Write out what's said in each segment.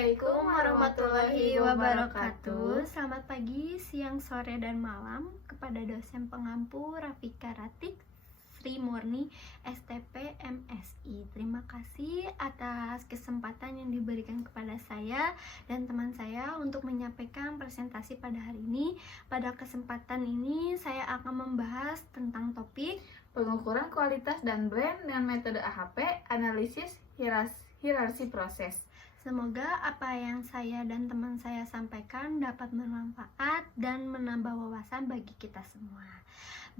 Assalamualaikum warahmatullahi wabarakatuh. Selamat pagi, siang, sore, dan malam kepada dosen pengampu Rafika Ratik Sri Murni STP MSI. Terima kasih atas kesempatan yang diberikan kepada saya dan teman saya untuk menyampaikan presentasi pada hari ini. Pada kesempatan ini saya akan membahas tentang topik pengukuran kualitas dan brand dengan metode AHP, analisis hierarki proses. Semoga apa yang saya dan teman saya sampaikan dapat bermanfaat dan menambah wawasan bagi kita semua.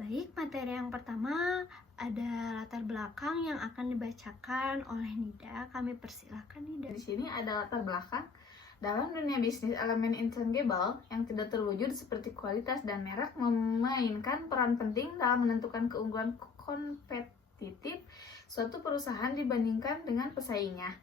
Baik, materi yang pertama ada latar belakang yang akan dibacakan oleh Nida. Kami persilahkan Nida. Di sini ada latar belakang. Dalam dunia bisnis, elemen intangible yang tidak terwujud seperti kualitas dan merek memainkan peran penting dalam menentukan keunggulan kompetitif suatu perusahaan dibandingkan dengan pesaingnya.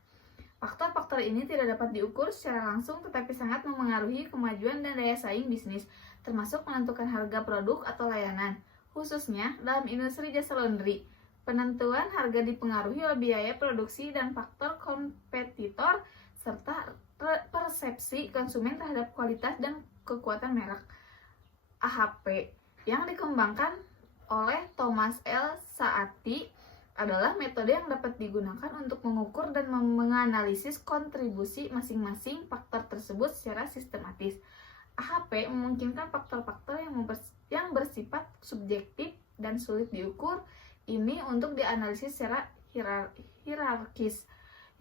Faktor-faktor ini tidak dapat diukur secara langsung tetapi sangat memengaruhi kemajuan dan daya saing bisnis, termasuk menentukan harga produk atau layanan. Khususnya dalam industri jasa laundry, penentuan harga dipengaruhi oleh biaya produksi dan faktor kompetitor serta persepsi konsumen terhadap kualitas dan kekuatan merek. AHP yang dikembangkan oleh Thomas L. Saati adalah metode yang dapat digunakan untuk mengukur dan menganalisis kontribusi masing-masing faktor tersebut secara sistematis. AHP memungkinkan faktor-faktor yang bersifat subjektif dan sulit diukur ini untuk dianalisis secara hierarkis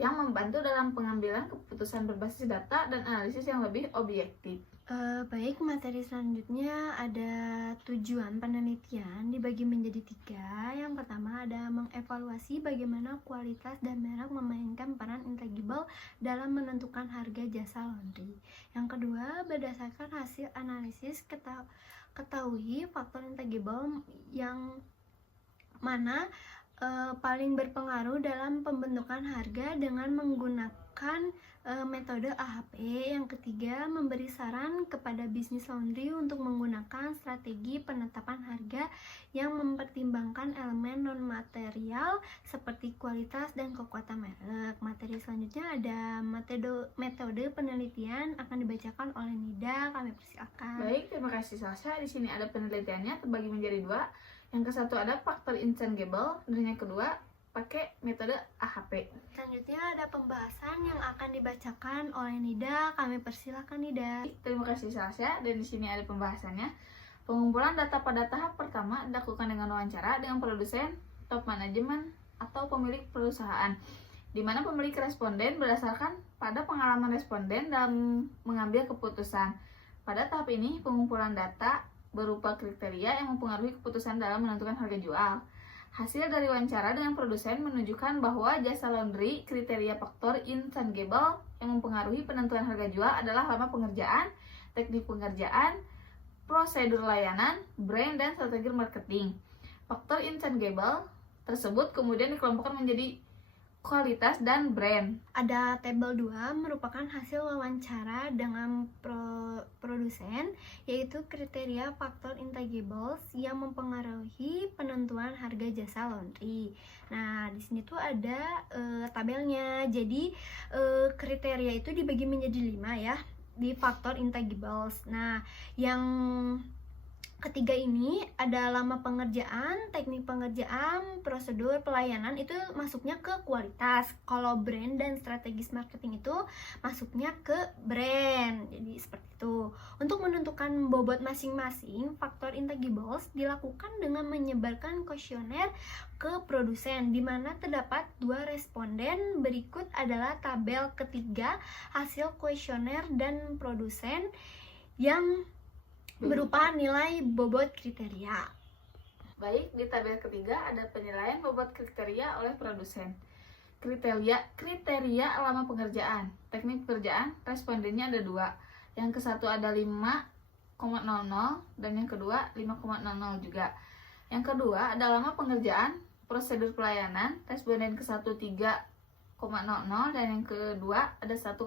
yang membantu dalam pengambilan keputusan berbasis data dan analisis yang lebih objektif. Baik, materi selanjutnya ada tujuan penelitian dibagi menjadi 3. Yang pertama ada mengevaluasi bagaimana kualitas dan merek memainkan peran intangible dalam menentukan harga jasa laundry. Yang kedua, berdasarkan hasil analisis ketahui faktor intangible yang mana paling berpengaruh dalam pembentukan harga dengan menggunakan metode AHP. Yang ketiga, memberi saran kepada bisnis laundry untuk menggunakan strategi penetapan harga yang mempertimbangkan elemen non-material seperti kualitas dan kekuatan merek. Materi selanjutnya ada metode penelitian akan dibacakan oleh Nida. Kami persilakan. Baik, terima kasih Sasha. Di sini ada penelitiannya terbagi menjadi 2. Yang ke satu ada faktor intangible dan yang kedua pakai metode AHP. Selanjutnya ada pembahasan yang akan dibacakan oleh Nida. Kami persilakan Nida. Terima kasih Sasha. Dan di sini ada pembahasannya. Pengumpulan data pada tahap pertama dilakukan dengan wawancara dengan produsen, top manajemen atau pemilik perusahaan, di mana pemilik responden berdasarkan pada pengalaman responden dalam mengambil keputusan. Pada tahap ini pengumpulan data berupa kriteria yang mempengaruhi keputusan dalam menentukan harga jual. Hasil dari wawancara dengan produsen menunjukkan bahwa jasa laundry kriteria faktor intangible yang mempengaruhi penentuan harga jual adalah lama pengerjaan, teknik pengerjaan, prosedur layanan, brand, dan strategi marketing. Faktor intangible tersebut kemudian dikelompokkan menjadi kualitas dan brand. Ada tabel 2 merupakan hasil wawancara dengan produsen, yaitu kriteria faktor intangibles yang mempengaruhi penentuan harga jasa laundry. Nah, di sini tuh ada tabelnya. Jadi kriteria itu dibagi menjadi 5 ya di faktor intangibles. Nah, yang ketiga ini ada lama pengerjaan, teknik pengerjaan, prosedur pelayanan itu masuknya ke kualitas. Kalau brand dan strategis marketing itu masuknya ke brand. Jadi seperti itu. Untuk menentukan bobot masing-masing, faktor intangibles dilakukan dengan menyebarkan kuesioner ke produsen, di mana terdapat 2 responden. Berikut adalah tabel ketiga hasil kuesioner dan produsen yang berupa nilai bobot kriteria. Baik, di tabel ketiga ada penilaian bobot kriteria oleh produsen. Kriteria lama pengerjaan, teknik pekerjaan, respondennya ada 2. Yang ke satu ada 5,00 dan yang kedua 5,00 juga. Yang kedua ada lama pengerjaan, prosedur pelayanan, responden ke satu 3,00 dan yang kedua ada 1,00.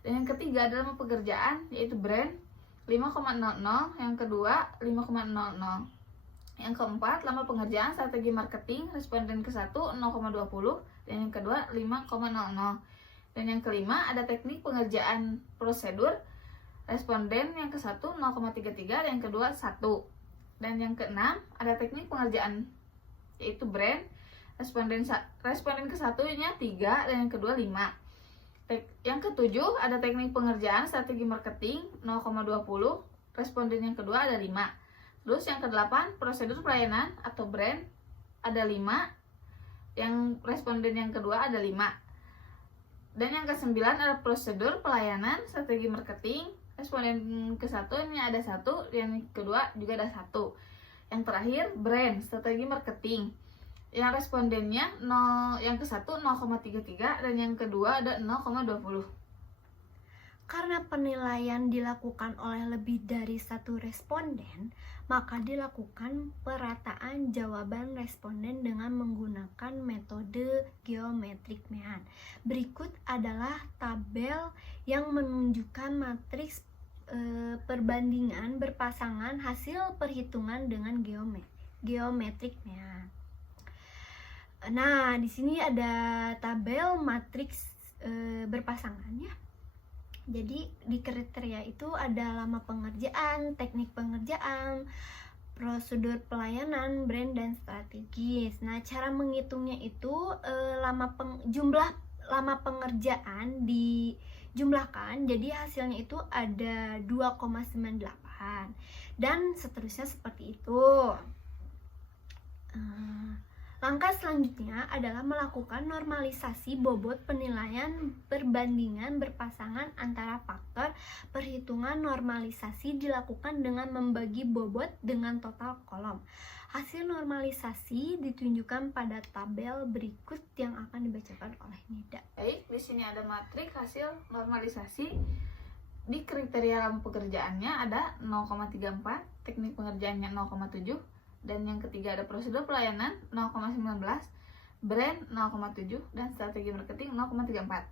Dan yang ketiga ada lama pekerjaan yaitu brand 5,00, yang kedua 5,00. Yang keempat, lama pengerjaan strategi marketing, responden ke 1 0,20 dan yang kedua 5,00. Dan yang kelima ada teknik pengerjaan prosedur. Responden yang ke-1 0,33 dan yang kedua 1. Dan yang keenam ada teknik pengerjaan yaitu brand. Responden ke-1-nya 3 dan yang kedua 5. Yang ketujuh ada teknik pengerjaan strategi marketing 0,20. Responden yang kedua ada 5. Terus yang ke-8 prosedur pelayanan atau brand ada 5. Yang responden yang kedua ada 5. Dan yang ke-9 ada prosedur pelayanan strategi marketing. Responden ke-1-nya ada 1, yang kedua juga ada 1. Yang terakhir brand strategi marketing. Yang respondennya yang ke-1 0,33 dan yang kedua ada 0,20. Karena penilaian dilakukan oleh lebih dari satu responden, maka dilakukan perataan jawaban responden dengan menggunakan metode geometrik Mean. Berikut adalah tabel yang menunjukkan matriks perbandingan berpasangan hasil perhitungan dengan geometrik Mean. Nah, di sini ada tabel matriks berpasangan ya. Jadi di kriteria itu ada lama pengerjaan, teknik pengerjaan, prosedur pelayanan, brand dan strategis. Nah, cara menghitungnya itu jumlah lama pengerjaan dijumlahkan, jadi hasilnya itu ada 2,98 dan seterusnya seperti itu. Langkah selanjutnya adalah melakukan normalisasi bobot penilaian perbandingan berpasangan antara faktor. Perhitungan normalisasi dilakukan dengan membagi bobot dengan total kolom. Hasil normalisasi ditunjukkan pada tabel berikut yang akan dibacakan oleh Nida. Baik, di sini ada matriks hasil normalisasi. Di kriteria lama pekerjaannya ada 0,34, teknik pengerjaannya 0,7. Dan yang ketiga ada prosedur pelayanan 0,19, brand 0,7 dan strategi marketing 0,34.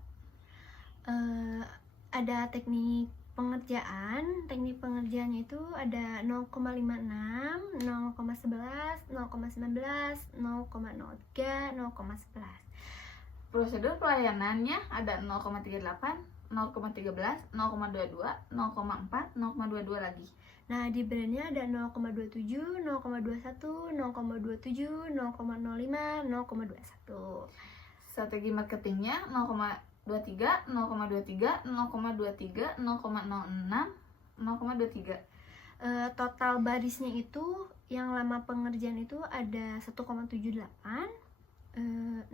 Ada teknik pengerjaan. Teknik pengerjaannya itu ada 0,56, 0,11, 0,19, 0,03, 0,11. Prosedur pelayanannya ada 0,38, 0,13, 0,22, 0,4, 0,22 lagi. Nah, di brandnya ada 0,27, 0,21, 0,27, 0,05, 0,21. Strategi marketingnya 0,23, 0,23, 0,23, 0,06, 0,23. Total barisnya itu yang lama pengerjaan itu ada 1,78,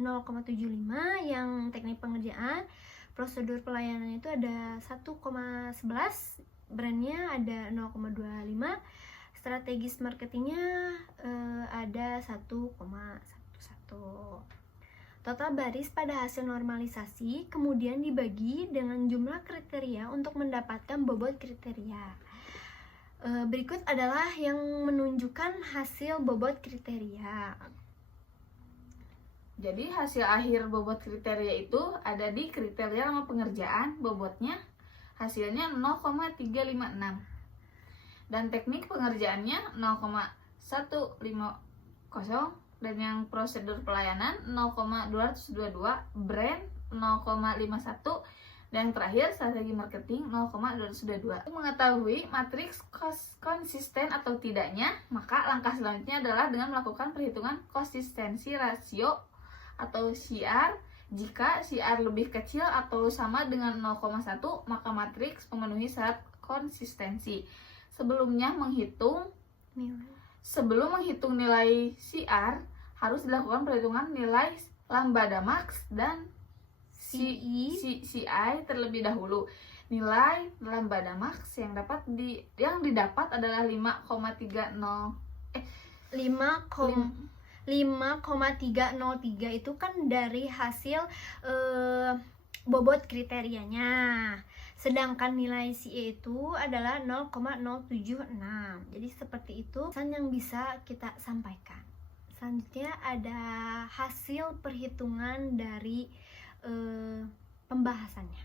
0,75 yang teknik pengerjaan. Prosedur pelayanan itu ada 1,11, brandnya ada 0,25, strategis marketingnya ada 1,11. Total baris pada hasil normalisasi kemudian dibagi dengan jumlah kriteria untuk mendapatkan bobot kriteria. Berikut adalah yang menunjukkan hasil bobot kriteria. Jadi hasil akhir bobot kriteria itu ada di kriteria lama pengerjaan, bobotnya hasilnya 0,356 dan teknik pengerjaannya 0,150 dan yang prosedur pelayanan 0,222, brand 0,51 dan yang terakhir strategi marketing 0,222. Untuk mengetahui matriks konsisten atau tidaknya, maka langkah selanjutnya adalah dengan melakukan perhitungan konsistensi rasio atau CR. Jika CR lebih kecil atau sama dengan 0,1, maka matriks memenuhi syarat konsistensi. Sebelum menghitung nilai CR, harus dilakukan perhitungan nilai lambda max dan CI terlebih dahulu. Nilai lambda max yang didapat adalah 5,303 itu kan dari hasil bobot kriterianya. Sedangkan nilai CE itu adalah 0,076. Jadi seperti itu pesan yang bisa kita sampaikan. Selanjutnya ada hasil perhitungan dari pembahasannya.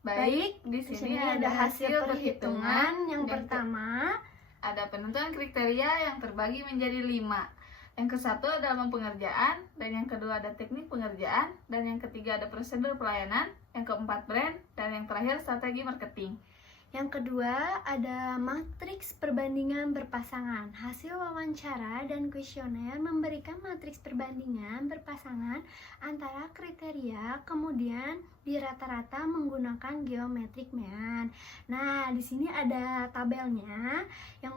Baik, di sini ada hasil perhitungan. Yang pertama ada penentuan kriteria yang terbagi menjadi 5. Yang ke-1 ada lama pengerjaan, dan yang kedua ada teknik pengerjaan, dan yang ketiga ada prosedur pelayanan, yang keempat brand, dan yang terakhir strategi marketing. Yang kedua ada matriks perbandingan berpasangan. Hasil wawancara dan kuesioner memberikan matriks perbandingan berpasangan antara kriteria, kemudian di rata-rata menggunakan geometric mean. Nah, di sini ada tabelnya yang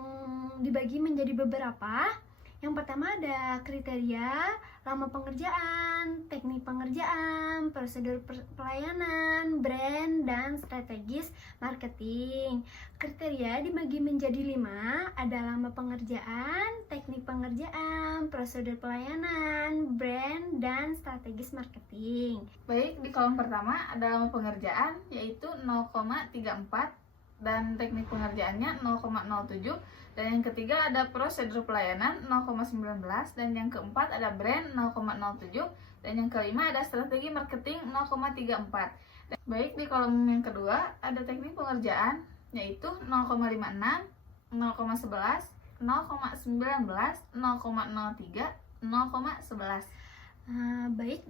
dibagi menjadi beberapa. Yang pertama ada kriteria, lama pengerjaan, teknik pengerjaan, prosedur pelayanan, brand, dan strategis marketing. Kriteria dibagi menjadi 5, ada lama pengerjaan, teknik pengerjaan, prosedur pelayanan, brand, dan strategis marketing. Baik, di kolom pertama ada lama pengerjaan yaitu 0,34 dan teknik pengerjaannya 0,07, dan yang ketiga ada prosedur pelayanan 0,19, dan yang keempat ada brand 0,07, dan yang kelima ada strategi marketing 0,34. Baik, di kolom yang kedua ada teknik pengerjaan yaitu 0,56, 0,11, 0,19, 0,03, 0,11. Baik,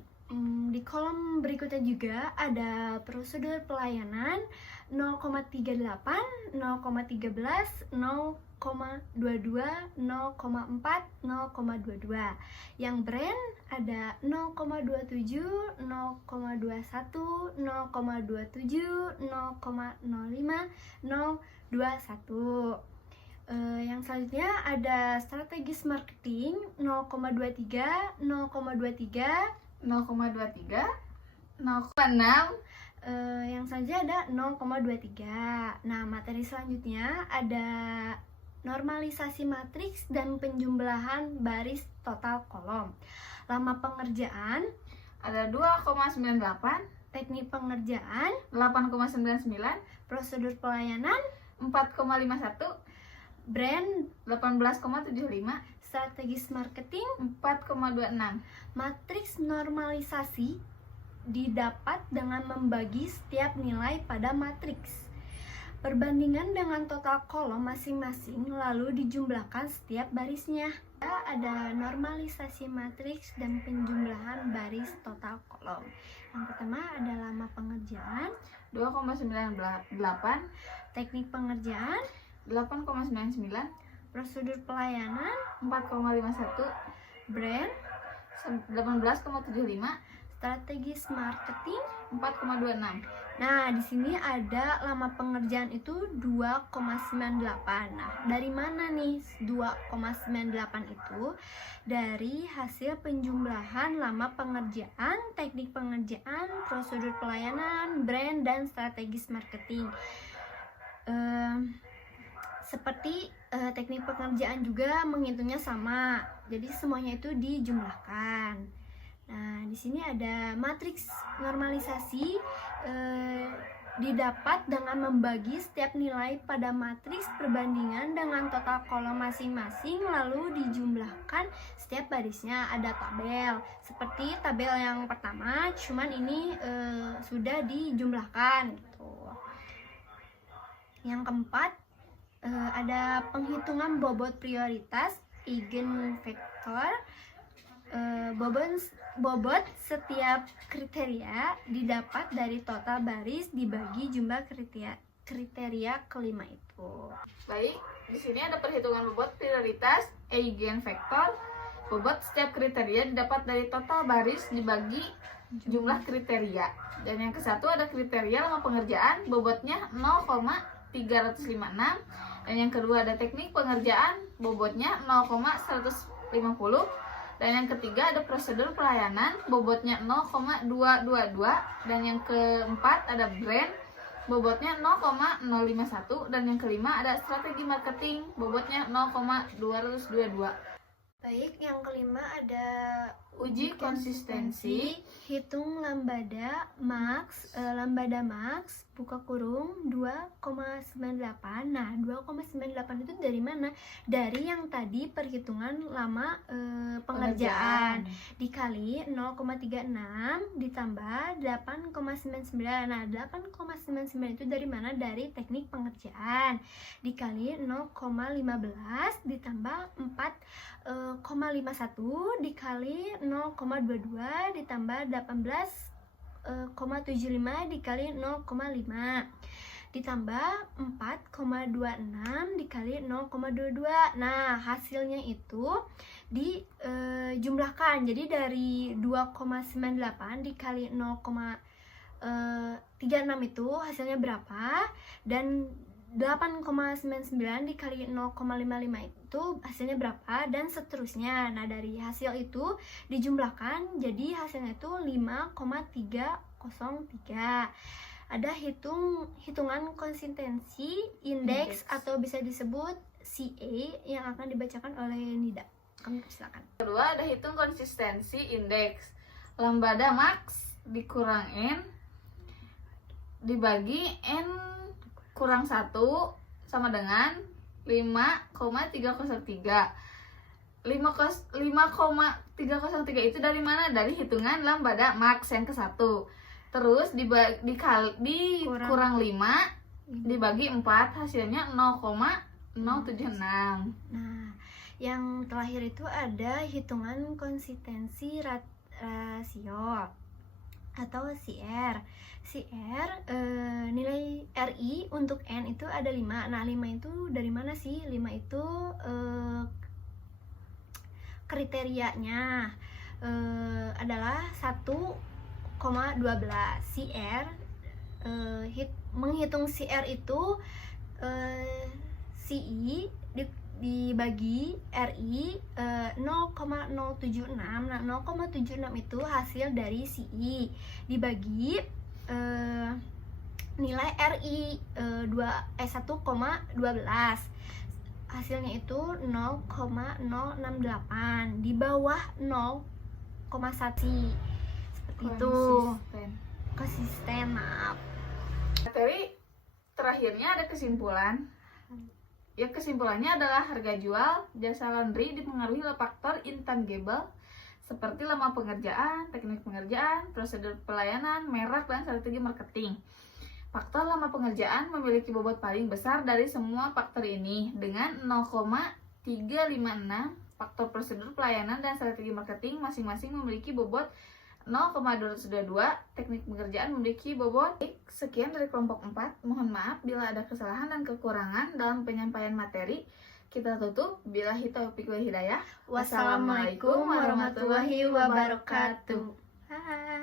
di kolom berikutnya juga ada prosedur pelayanan 0,38, 0,13, 0,22, 0,4, 0,22. Yang brand ada 0,27, 0,21, 0,27, 0,05, 0,21. Yang selanjutnya ada strategis marketing 0,23, 0,23, 0,23, 0,6. Yang selanjutnya ada 0,23. Nah, materi selanjutnya ada normalisasi matriks dan penjumlahan baris total kolom. Lama pengerjaan Ada 2,98, teknik pengerjaan, 8,99, prosedur pelayanan, 4,51, brand, 18,75, strategis marketing. 4,26. Matriks normalisasi didapat dengan membagi setiap nilai pada matriks. Perbandingan dengan total kolom masing-masing lalu dijumlahkan setiap barisnya. Ada normalisasi matriks dan penjumlahan baris total kolom. Yang pertama ada lama pengerjaan, 2,98, teknik pengerjaan, 8,99, prosedur pelayanan, 4,51, brand, 18,75, strategis marketing. 4,26. Nah, di sini ada lama pengerjaan itu 2,98. Nah, dari mana nih 2,98 itu? Dari hasil penjumlahan lama pengerjaan, teknik pengerjaan, prosedur pelayanan, brand, dan strategis marketing. Seperti teknik pengerjaan juga menghitungnya sama. Jadi semuanya itu dijumlahkan. Nah, di sini ada matriks normalisasi didapat dengan membagi setiap nilai pada matriks perbandingan dengan total kolom masing-masing lalu dijumlahkan setiap barisnya. Ada tabel seperti tabel yang pertama, cuman ini sudah dijumlahkan gitu. Yang keempat ada penghitungan bobot prioritas eigenvector. Bobot setiap kriteria didapat dari total baris dibagi jumlah kriteria kelima itu. Baik, di sini ada perhitungan bobot prioritas eigenvector. Bobot setiap kriteria didapat dari total baris dibagi jumlah kriteria. Dan yang ke-1 ada kriteria lama pengerjaan, bobotnya 0,356. Dan yang kedua ada teknik pengerjaan, bobotnya 0,150. Dan yang ketiga ada prosedur pelayanan, bobotnya 0,222. Dan yang keempat ada brand, bobotnya 0,051. Dan yang kelima ada strategi marketing, bobotnya 0,222. Baik, yang kelima ada Uji konsistensi. Hitung lambda max, buka kurung 2,98. Nah, 2,98 itu dari mana? Dari yang tadi perhitungan lama pengerjaan dikali 0,36 ditambah 8,99. Nah, 8,99 itu dari mana? Dari teknik pengerjaan dikali 0,15 ditambah 4,51 dikali 0,22 ditambah 18,75 dikali 0,5 ditambah 4,26 dikali 0,22. Nah, hasilnya itu dijumlahkan. Jadi dari 2,98 dikali 0,36 itu hasilnya berapa, dan 8,99 dikali 0,55 itu hasilnya berapa, dan seterusnya. Nah, dari hasil itu dijumlahkan jadi hasilnya itu 5,303. Ada hitungan konsistensi indeks atau bisa disebut CA yang akan dibacakan oleh Nida. Kamu silakan. Kedua, ada hitung konsistensi indeks. Lambda max dikurang N dibagi N kurang 1 sama dengan 5,303. 5,303 itu dari mana? Dari hitungan lambda max yang ke-1. Terus dikurang 5 dibagi 4, hasilnya 0,076. Nah, yang terakhir itu ada hitungan konsistensi rasio atau CR. Nilai RI untuk N itu ada 5. Nah, 5 itu dari mana sih? 5 itu kriterianya adalah 1,12. CR menghitung CR itu CI dibagi RI 0,076. Nah, 0,76 itu hasil dari CI dibagi nilai RI 1,12. Hasilnya itu 0,068 di bawah 0,1. Seperti itu. Konsisten, maaf. Materi terakhirnya ada kesimpulan. Ya, kesimpulannya adalah harga jual jasa laundry dipengaruhi oleh faktor intangible seperti lama pengerjaan, teknik pengerjaan, prosedur pelayanan, merek, dan strategi marketing. Faktor lama pengerjaan memiliki bobot paling besar dari semua faktor ini dengan 0,356. Faktor prosedur pelayanan dan strategi marketing masing-masing memiliki bobot 0,222. Teknik pengerjaan memiliki bobot. Sekian dari kelompok 4. Mohon maaf bila ada kesalahan dan kekurangan dalam penyampaian materi. Kita tutup. Billahi taufiq wal hidayah. Wassalamualaikum warahmatullahi wabarakatuh. Hai.